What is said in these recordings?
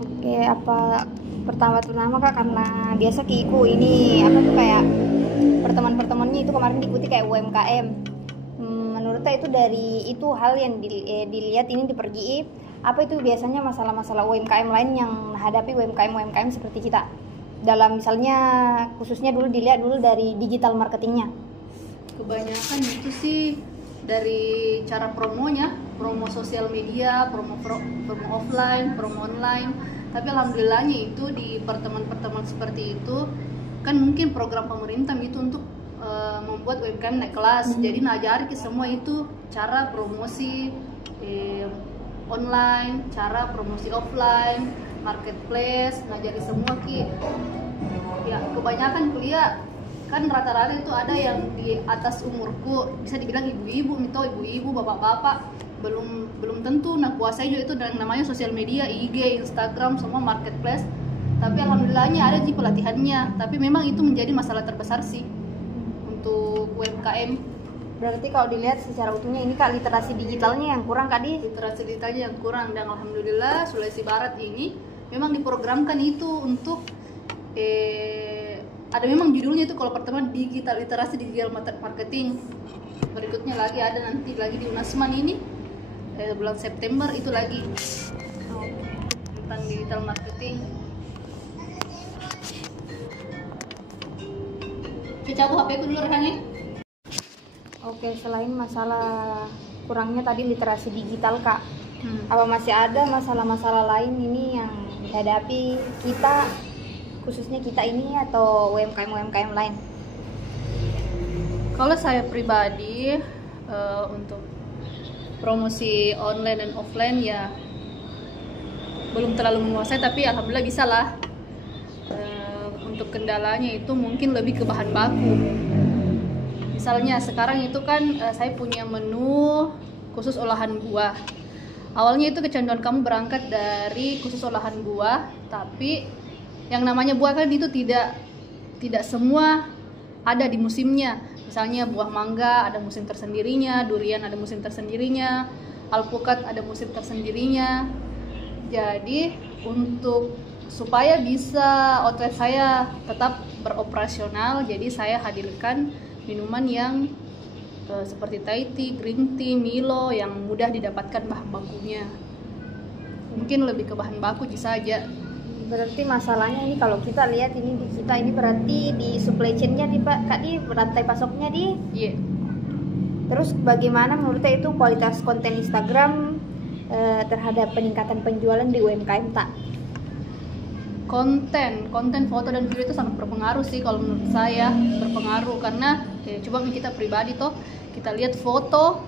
Oke, apa pertama-tama Kak, karena biasa Kiku ini apa tuh kayak pertemuan-pertemuannya itu kemarin diikuti kayak UMKM. Menurut Kak itu dari itu hal yang dilihat ini di Pergi, apa itu biasanya masalah-masalah UMKM lain yang menghadapi UMKM seperti kita? Dalam misalnya khususnya dulu dilihat dulu dari digital marketingnya. Kebanyakan itu sih dari cara promonya, promo sosial media, promo offline, promo online. Tapi alhamdulillahnya itu di pertemuan-pertemuan seperti itu kan mungkin program pemerintah itu untuk membuat UMKM naik kelas. Jadi ngajari semua itu cara promosi online, cara promosi offline, marketplace, ngajari semua Ki. Ya, kebanyakan kuliah kan rata-rata itu ada yang di atas umurku, bisa dibilang ibu-ibu, ibu-ibu, bapak-bapak, belum tentu nah kuasai juga itu dengan namanya sosial media, IG, Instagram, semua marketplace. Tapi alhamdulillahnya ada di pelatihannya. Tapi memang itu menjadi masalah terbesar sih untuk UMKM. Berarti kalau dilihat secara utuhnya ini Kak, literasi digitalnya yang kurang Kak di? Literasi digitalnya yang kurang, dan alhamdulillah Sulawesi Barat ini memang diprogramkan itu untuk ada memang judulnya itu kalau pertemuan digital literasi digital marketing. Berikutnya lagi ada nanti lagi di Unasman ini bulan September itu lagi tentang digital marketing. Cabut HP ku dulu rekannya. Oke, selain masalah kurangnya tadi literasi digital Kak, apa masih ada masalah-masalah lain ini yang dihadapi kita, khususnya kita ini atau UMKM lain? Kalau saya pribadi untuk promosi online dan offline ya belum terlalu menguasai, tapi alhamdulillah bisa lah. Untuk kendalanya itu mungkin lebih ke bahan baku. Misalnya sekarang itu kan saya punya menu khusus olahan buah. Awalnya itu kecanduan kamu berangkat dari khusus olahan buah, tapi yang namanya buah kan itu tidak semua ada di musimnya. Misalnya buah mangga ada musim tersendirinya, durian ada musim tersendirinya, alpukat ada musim tersendirinya. Jadi untuk supaya bisa outlet saya tetap beroperasional, jadi saya hadirkan minuman yang seperti Thai tea, green tea, Milo yang mudah didapatkan bahan bakunya. Mungkin lebih ke bahan baku saja. Berarti masalahnya ini kalau kita lihat ini di kita ini berarti di supply chain-nya di Pak Kak, di rantai pasoknya di. Iya. Terus bagaimana menurut Teh itu kualitas konten Instagram terhadap peningkatan penjualan di UMKM tak? Konten foto dan video itu sangat berpengaruh sih kalau menurut saya, berpengaruh karena coba kita pribadi toh kita lihat foto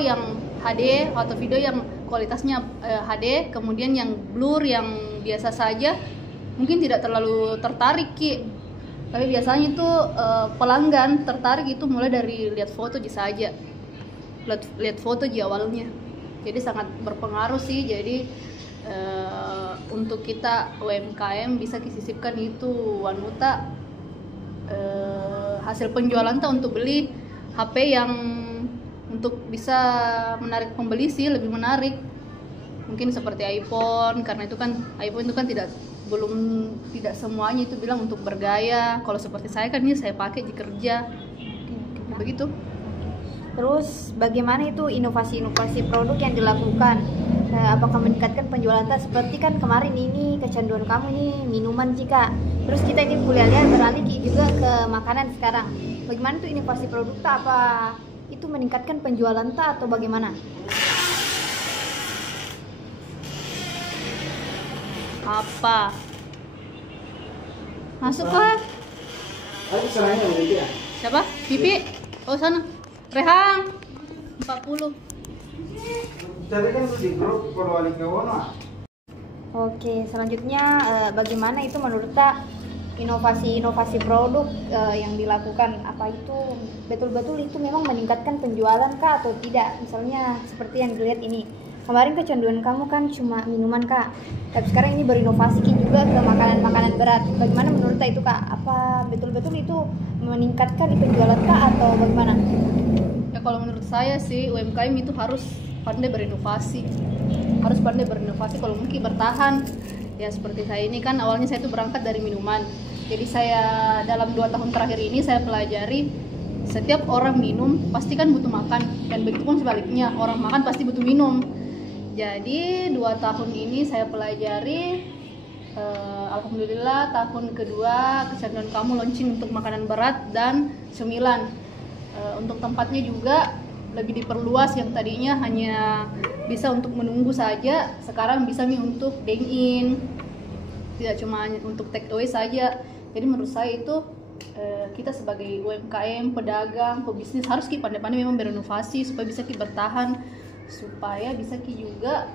yang HD atau video yang kualitasnya HD, kemudian yang blur yang biasa saja mungkin tidak terlalu tertarik Ki. Tapi biasanya itu pelanggan tertarik itu mulai dari lihat foto saja, lihat foto di awalnya. Jadi sangat berpengaruh sih. Jadi untuk kita UMKM bisa disisipkan itu wanuta hasil penjualan tuh untuk beli HP yang untuk bisa menarik pembeli sih, lebih menarik. Mungkin seperti iPhone, karena itu kan iPhone itu kan tidak semuanya itu bilang untuk bergaya. Kalau seperti saya kan ini saya pakai di kerja. Begitu. Terus bagaimana itu inovasi-inovasi produk yang dilakukan? Apakah meningkatkan penjualan seperti kan kemarin ini kecanduan kamu ini minuman jika. Terus kita ini kuliah beralih juga ke makanan sekarang. Bagaimana tuh inovasi produk apa itu meningkatkan penjualan atau bagaimana? Apa? Masuklah. Siapa? Pipi? Oh sana. Rehang 40. Oke, selanjutnya bagaimana itu menurut Tak inovasi produk yang dilakukan, apa itu betul-betul itu memang meningkatkan penjualan Kak atau tidak? Misalnya seperti yang dilihat ini. Kemarin kecanduan kamu kan cuma minuman Kak, tapi sekarang ini berinovasi juga ke makanan-makanan berat. Bagaimana menurut Tak itu Kak? Apa betul-betul itu meningkatkan penjualan Kak atau bagaimana? Ya kalau menurut saya sih UMKM itu harus pandai berinovasi. harus pandai berinovasi kalau mungkin bertahan. Ya seperti saya ini kan awalnya saya itu berangkat dari minuman, jadi saya dalam 2 tahun terakhir ini saya pelajari setiap orang minum pasti kan butuh makan, dan begitu pun sebaliknya, orang makan pasti butuh minum. Jadi 2 tahun ini saya pelajari, alhamdulillah tahun kedua Kecanduan Kamu launching untuk makanan berat dan cemilan. Untuk tempatnya juga lebih diperluas, yang tadinya hanya bisa untuk menunggu saja, sekarang bisa nih untuk dine in, tidak cuma untuk take away saja. Jadi menurut saya itu kita sebagai UMKM, pedagang, pebisnis harus pandai-pandai memang berinovasi supaya bisa bertahan, supaya bisa juga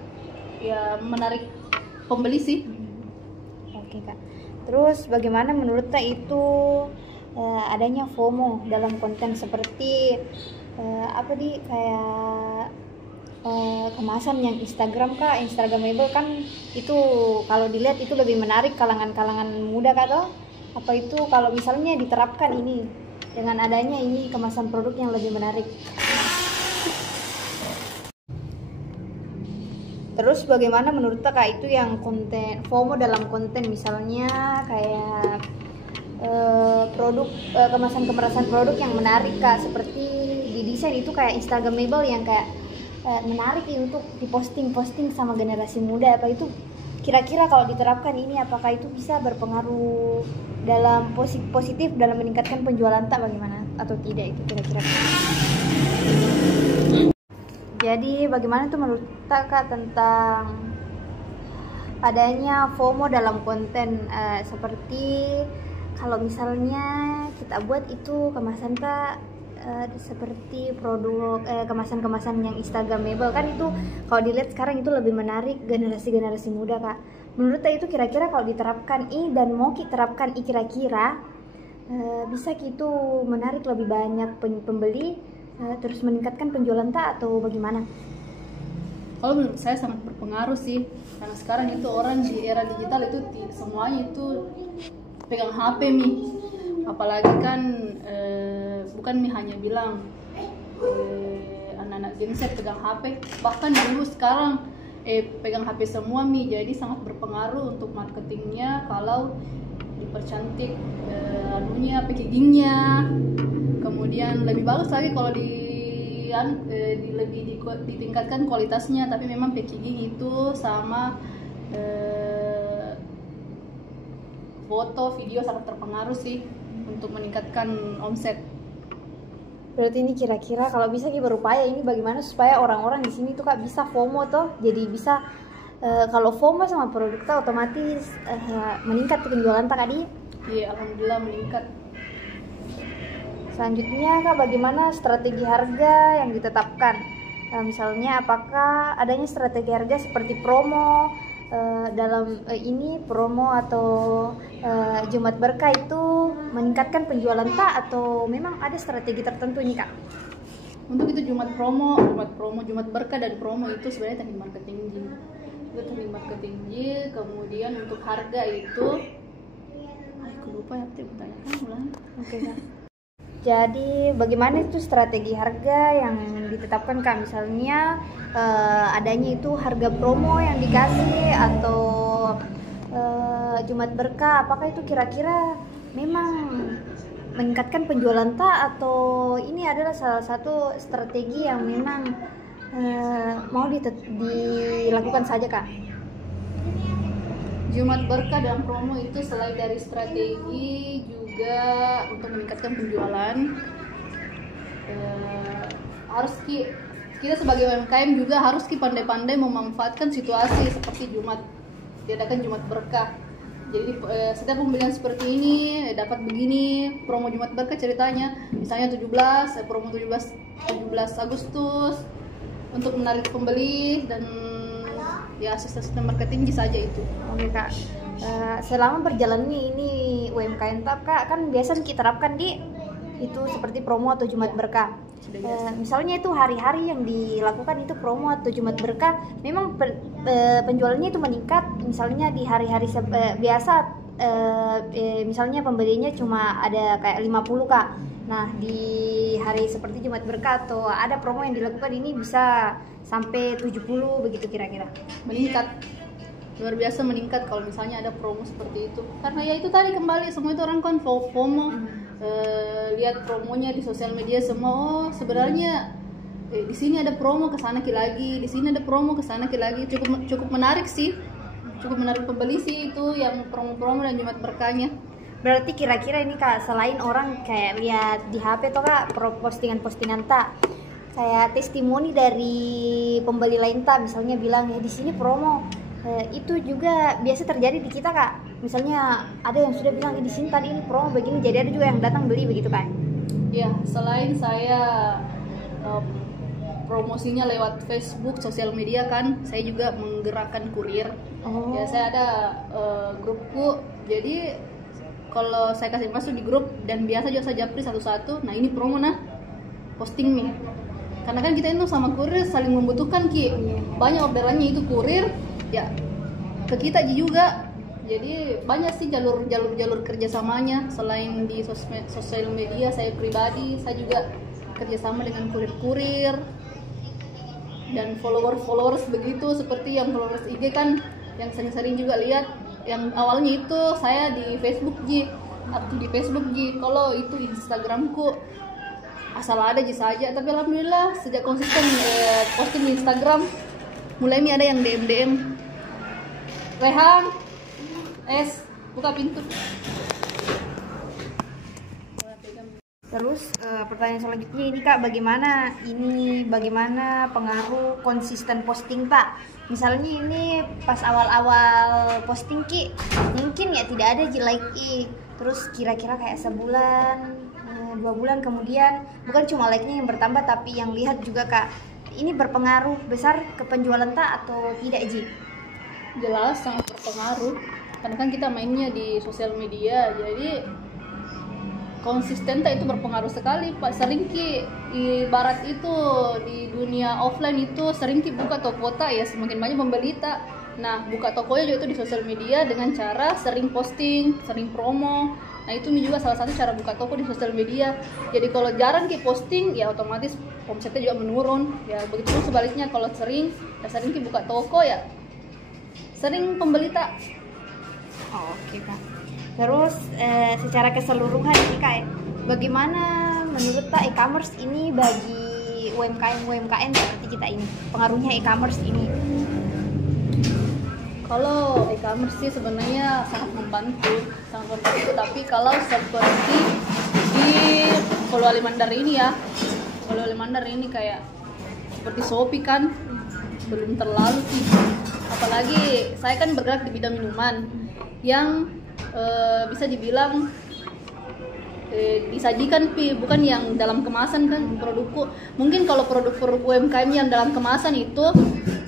ya menarik pembeli sih. Oke Kak. Terus bagaimana menurut Kak itu adanya FOMO dalam konten seperti kayak kemasan yang Instagramable kan, itu kalau dilihat itu lebih menarik kalangan muda Kak toh? Apa itu kalau misalnya diterapkan ini dengan adanya ini kemasan produk yang lebih menarik? Terus bagaimana menurut Kak itu yang konten FOMO dalam konten, misalnya kayak kemasan produk yang menarik Kak, seperti didesain itu kayak Instagramable yang kayak menarik untuk diposting sama generasi muda. Apa itu kira-kira kalau diterapkan ini apakah itu bisa berpengaruh dalam positif dalam meningkatkan penjualan tak, bagaimana atau tidak itu kira-kira? Jadi bagaimana tuh menurut Kak tentang adanya FOMO dalam konten, seperti kalau misalnya kita buat itu kemasan Kak seperti produk kemasan-kemasan yang Instagramable kan, itu kalau dilihat sekarang itu lebih menarik generasi muda Kak. Menurut Kak itu kira-kira kalau diterapkan dan mau diterapkan kira-kira bisa gitu menarik lebih banyak pembeli, terus meningkatkan penjualan tak atau bagaimana? Kalau menurut saya sangat berpengaruh sih, karena sekarang itu orang di era digital itu semuanya itu pegang HP nih, apalagi kan bukan nih hanya bilang anak-anak Gen Z pegang HP, bahkan dulu sekarang pegang HP semua nih, jadi sangat berpengaruh untuk marketingnya kalau dipercantik packagingnya. Kemudian lebih bagus lagi kalau ditingkatkan kualitasnya, tapi memang packaging itu sama foto, video sangat terpengaruh sih untuk meningkatkan omset. Berarti ini kira-kira kalau bisa kita berupaya ini bagaimana supaya orang-orang di sini tuh Kak bisa FOMO toh, jadi bisa kalau FOMO sama produk tuh otomatis meningkat penjualan tak Kak di? Iya, alhamdulillah meningkat. Selanjutnya Kak, bagaimana strategi harga yang ditetapkan? Misalnya apakah adanya strategi harga seperti promo dalam ini promo atau Jumat Berkah itu meningkatkan penjualan tak, atau memang ada strategi tertentu ini Kak? Untuk itu Jumat Berkah dan promo itu sebenarnya teknik marketing. Kemudian untuk harga itu aku lupa ya, bertanyakan ulang. Oke Kak. Jadi bagaimana itu strategi harga yang ditetapkan Kak? Misalnya adanya itu harga promo yang dikasih atau Jumat Berkah, apakah itu kira-kira memang meningkatkan penjualan tak, atau ini adalah salah satu strategi yang memang mau dilakukan saja Kak? Jumat Berkah dan promo itu selain dari strategi juga untuk meningkatkan penjualan, harus kita sebagai UMKM juga harus pandai-pandai memanfaatkan situasi seperti diadakan Jumat Berkah. Jadi setiap pembelian seperti ini dapat begini promo Jumat Berkah ceritanya, misalnya 17 promo 17 Agustus untuk menarik pembeli, dan ya sistem marketing saja itu. Oke Kak, selama berjalannya ini UMKM TAP Kak, kan biasa kita terapkan di itu seperti promo atau Jumat Berkah. Misalnya itu hari-hari yang dilakukan itu promo atau Jumat Berkah, memang penjualannya itu meningkat. Misalnya di hari-hari biasa misalnya pembelinya cuma ada kayak 50 Kak. Nah di hari seperti Jumat Berkah atau ada promo yang dilakukan ini bisa sampai 70 begitu kira-kira. Meningkat, luar biasa meningkat kalau misalnya ada promo seperti itu, karena ya itu tadi kembali semua itu orang kan FOMO. Lihat promonya di sosial media semua, oh sebenarnya di sini ada promo, kesana lagi, di sini ada promo, kesana lagi. Cukup menarik sih, cukup menarik pembeli sih itu yang promo-promo dan Jumat Berkahnya. Berarti kira-kira ini Kak, selain orang kayak lihat di HP tuh Kak postingan-postingan tak kayak testimoni dari pembeli lain tak, misalnya bilang ya di sini promo, itu juga biasa terjadi di kita Kak. Misalnya ada yang sudah bilang di sini tadi ini promo begini, jadi ada juga yang datang beli begitu Kak. Ya, selain saya promosinya lewat Facebook, sosial media kan, saya juga menggerakkan kurir. Ya, saya ada grupku, jadi kalau saya kasih masuk di grup dan biasa juga saya japri satu-satu, nah ini promo nah, posting nih. Karena kan kita itu sama kurir saling membutuhkan Ki. Banyak orderannya itu kurir, ya ke kita juga. Jadi banyak sih jalur kerjasamanya. Selain di sosial media saya pribadi, saya juga kerjasama dengan kurir-kurir dan followers begitu, seperti yang followers IG kan yang sering-sering juga lihat. Yang awalnya itu saya di Facebook aktif di Facebook kalau itu Instagramku asal ada saja, tapi alhamdulillah sejak konsisten posting di Instagram mulai ada yang DM Rehan buka pintu. Terus pertanyaan selanjutnya ini Kak, bagaimana pengaruh konsisten posting Pak? Misalnya ini pas awal-awal posting Ki, mungkin ya tidak ada like terus kira-kira kayak sebulan 2 bulan kemudian bukan cuma like-nya yang bertambah tapi yang lihat juga Kak. Ini berpengaruh besar ke penjualan tak atau tidak Ji? Jelas sangat berpengaruh, karena kan kita mainnya di sosial media, jadi konsisten itu berpengaruh sekali Pak. Sering Ki ibarat itu di dunia offline itu sering Ki buka toko tak ya semakin banyak pembeli tak. Nah buka tokonya juga itu di sosial media dengan cara sering posting, sering promo. Nah itu juga salah satu cara buka toko di sosial media. Jadi kalau jarang Ki posting ya otomatis omsetnya juga menurun. Ya begitu pun sebaliknya, kalau sering Ki buka toko ya sering pembeli tak. Oke Kak. Terus secara keseluruhan nih Kak, bagaimana menurut Tak e-commerce ini bagi UMKM seperti kita ini? Pengaruhnya e-commerce ini? Kalau e-commerce sih sebenarnya sangat membantu. Tapi kalau seperti di Polewali Mandar ini kayak seperti Shopee kan belum terlalu sih. Apalagi saya kan bergerak di bidang minuman yang bisa dibilang disajikan bukan yang dalam kemasan kan produkku. Mungkin kalau produk UMKM yang dalam kemasan itu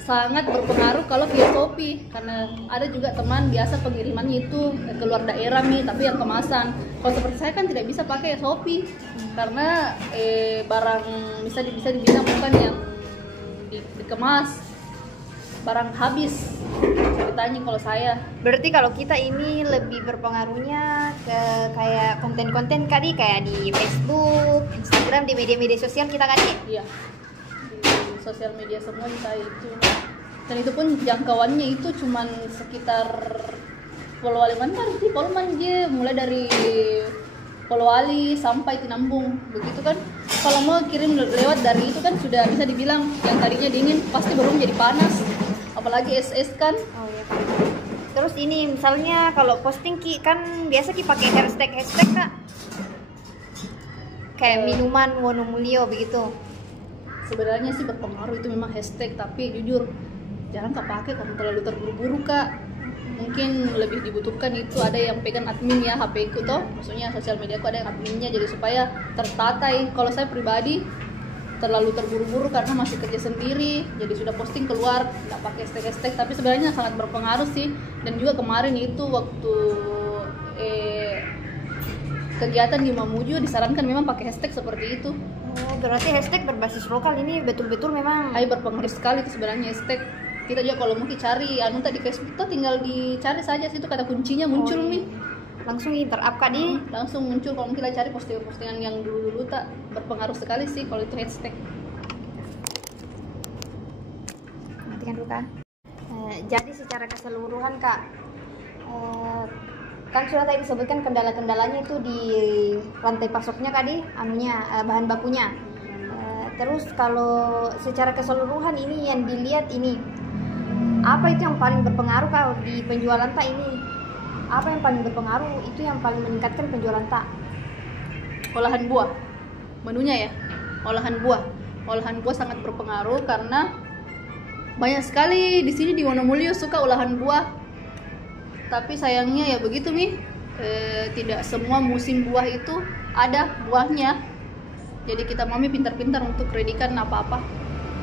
sangat berpengaruh kalau via Shopee, karena ada juga teman biasa pengirimannya itu keluar daerah tapi yang kemasan. Kalau seperti saya kan tidak bisa pakai Shopee karena barang bisa dibilang bukan yang dikemas, barang habis ceritanya kalau saya. Berarti kalau kita ini lebih berpengaruhnya ke kayak konten-konten kali kayak di Facebook, Instagram, di media-media sosial kita kan ya? Iya, di sosial media semua bisa itu. Dan itu pun jangkauannya itu cuman sekitar Polewali Mandar sih, mulai dari Polewali sampai Tinambung begitu kan. Kalau mau kirim lewat dari itu kan sudah bisa dibilang yang tadinya dingin pasti baru menjadi panas, apalagi es kan. Oh iya Kak. Terus ini misalnya kalau posting Ki kan biasa Ki pakai hashtag Kak, kayak minuman Wonomulyo begitu. Sebenarnya sih berpengaruh itu memang hashtag, tapi jujur jarang pakai karena terlalu terburu-buru Kak. Mungkin lebih dibutuhkan itu ada yang pegang admin ya HP ku toh, maksudnya sosial media ku ada yang adminnya, jadi supaya tertata. Kalau saya pribadi terlalu terburu-buru karena masih kerja sendiri, jadi sudah posting keluar nggak pakai hashtag, tapi sebenarnya sangat berpengaruh sih. Dan juga kemarin itu waktu kegiatan di Mamuju disarankan memang pakai hashtag seperti itu. Oh, berarti hashtag berbasis lokal ini betul-betul memang berpengaruh sekali itu sebenarnya hashtag. kita juga kalau mau cari anu tadi Facebook tuh tinggal dicari saja situ kata kuncinya muncul Mi. Langsung interap Kak di Langsung muncul kalau kita cari postingan-postingan yang dulu-dulu tak berpengaruh sekali sih kalau itu hashtag. matikan dulu Kak. Jadi secara keseluruhan Kak, kan sudah tadi disebutkan kendala-kendalanya itu di rantai pasoknya Kak di anunya, bahan bakunya. Terus kalau secara keseluruhan ini yang dilihat ini, apa itu yang paling berpengaruh Kak di penjualan tak ini? Apa yang paling berpengaruh itu yang paling meningkatkan penjualan tak? Olahan buah, menunya ya, olahan buah sangat berpengaruh karena banyak sekali di sini di Wonomulyo suka olahan buah. Tapi sayangnya ya begitu Mi, tidak semua musim buah itu ada buahnya. Jadi kita mami pintar-pintar untuk kredikan apa-apa.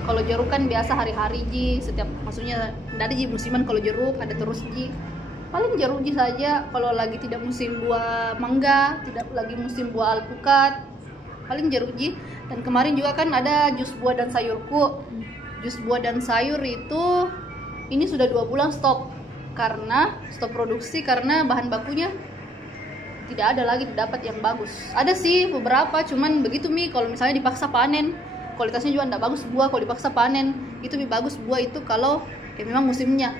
Kalau jeruk kan biasa hari-hari ji, setiap maksudnya dari ji musiman kalau jeruk ada terus ji. Paling jeruk ji saja kalau lagi tidak musim buah mangga, tidak lagi musim buah alpukat. Paling jeruk ji. Dan kemarin juga kan ada jus buah dan sayurku. Jus buah dan sayur itu ini sudah 2 bulan stop produksi karena bahan bakunya tidak ada lagi didapat yang bagus. Ada sih beberapa, cuman begitu Mi, kalau misalnya dipaksa panen, kualitasnya juga tidak bagus buah. Kalau dipaksa panen, itu lebih bagus buah itu kalau ya memang musimnya.